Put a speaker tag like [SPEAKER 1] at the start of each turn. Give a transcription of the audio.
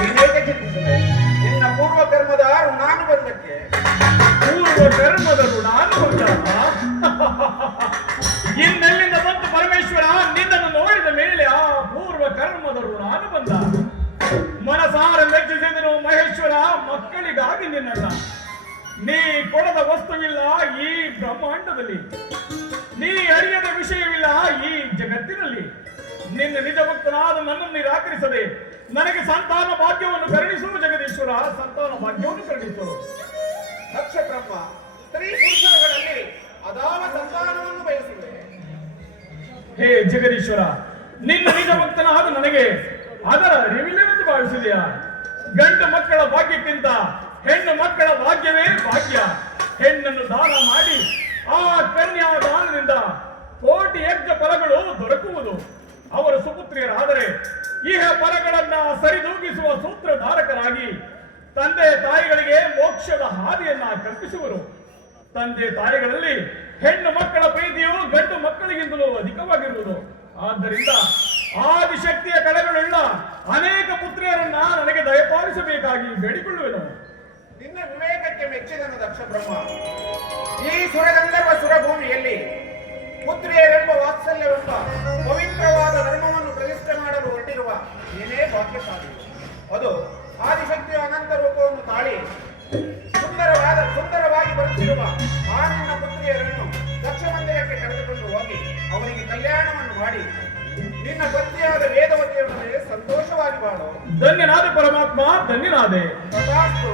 [SPEAKER 1] ನೀನೇಕೆ ಚಿಂತಿಸಿದೆ ನಿನ್ನ ಪೂರ್ವ ಕರ್ಮದ ಋಣಾನುಬಂಧಕ್ಕೆ
[SPEAKER 2] ಪೂರ್ವ ಕರ್ಮದ ಋಣಾನುಭವ ಇನ್ನೆಲ್ಲಿಂದ ಬಂತು ಪರಮೇಶ್ವರ, ನಿನ್ನನ್ನು ನೋಡಿದ ಮೇಲೆ ಆ ಪೂರ್ವ ಕರ್ಮದರು ನಾನು ಋಣಾನುಬಂಧ ಮನಸಾರ ಮೆಚ್ಚಿಸಿದನು ಮಹೇಶ್ವರ, ಮಕ್ಕಳಿಗಾಗಿ ನಿನ್ನೆಲ್ಲ ನೀ ಕೊಡದ ವಸ್ತುವಿಲ್ಲ ಈ ಬ್ರಹ್ಮಾಂಡದಲ್ಲಿ. ನೀ ಅರಿಯದ ವಿಷಯವಿಲ್ಲ ಈ ಜಗತ್ತಿನಲ್ಲಿ. ನಿನ್ನ ನಿಜ ಭಕ್ತನಾದ ನನ್ನನ್ನು ನಿರಾಕರಿಸದೆ ನನಗೆ ಸಂತಾನ ಭಾಗ್ಯವನ್ನು ಕರುಣಿಸುವ ಜಗದೀಶ್ವರ, ಸಂತಾನ ಭಾಗ್ಯವನ್ನು ಕರುಣಿಸುವ
[SPEAKER 1] ದಕ್ಷ ಬ್ರಹ್ಮ ಸ್ತ್ರೀ ಪುರುಷರುಗಳಲ್ಲಿ ಅದಾವ ಸಂತಾನವನ್ನು ಬಯಸಿದೆ.
[SPEAKER 2] ಹೇ ಜಗದೀಶ್ವರ, ನಿನ್ನ ನಿಜ ಭಕ್ತನಾದ ನನಗೆ ಅದರ ರಿವಿಲೆಂದು ಭಾವಿಸಿದೆಯಾ? ಗಂಡು ಮಕ್ಕಳ ಭಾಗ್ಯಕ್ಕಿಂತ ಹೆಣ್ಣು ಮಕ್ಕಳ ಭಾಗ್ಯವೇ ಭಾಗ್ಯ. ಹೆಣ್ಣನ್ನು ದಾನ ಮಾಡಿ ಆ ಕನ್ಯಾ ದಾನದಿಂದ ಇಹ ಪರಗಳನ್ನ ಸರಿದೂಗಿಸುವ ಸೂತ್ರಧಾರಕರಾಗಿ ತಂದೆ ತಾಯಿಗಳಿಗೆ ಮೋಕ್ಷದ ಹಾದಿಯನ್ನ ಕಲ್ಪಿಸುವರು. ತಂದೆ ತಾಯಿಗಳಲ್ಲಿ ಹೆಣ್ಣು ಮಕ್ಕಳ ಪ್ರೀತಿಯು ಗಂಡು ಮಕ್ಕಳಿಗಿಂತಲೂ ಅಧಿಕವಾಗಿರುವುದು. ಆದ್ದರಿಂದ ಆದಿಶಕ್ತಿಯ ಕಳೆಗಳುಳ್ಳ ಅನೇಕ ಪುತ್ರಿಯರನ್ನ ನನಗೆ ದಯಪಾಲಿಸಬೇಕಾಗಿ ಬೇಡಿಕೊಳ್ಳುವೆನು.
[SPEAKER 1] ನಿನ್ನ ವಿವೇಕಕ್ಕೆ ಮೆಚ್ಚಿದನು ದಕ್ಷ ಬ್ರಹ್ಮ ಈ ಸುರಗಂಧರ್ವ ಸುರಭೂಮಿಯಲ್ಲಿ ಪುತ್ರಿಯರೆಂಬ ವಾತ್ಸಲ್ಯವೆಂಬ ಏನೇ ಸಾಧಿ ಅದು ಆದಿಶಕ್ತಿಯ ಅನಂತ ರೂಪವನ್ನು ತಾಳಿ ಸುಂದರವಾದ ಸುಂದರವಾಗಿ ಬರುತ್ತಿರುವ ಆನಂದ ಪುತ್ರಿಯರನ್ನು ದಕ್ಷ ಮಂದಿರಕ್ಕೆ ಕರೆದುಕೊಂಡು ಹೋಗಿ ಅವರಿಗೆ ಕಲ್ಯಾಣವನ್ನು ಮಾಡಿ. ನಿನ್ನ ಪತ್ನಿಯಾದ ವೇದವತಿಯೊಡನೆ ಸಂತೋಷವಾಗಿ ಬಾಳು.
[SPEAKER 2] ಧನ್ಯನಾದೆ ಪರಮಾತ್ಮ ಧನ್ಯನಾದೆ.
[SPEAKER 1] ತಥಾಸ್ತು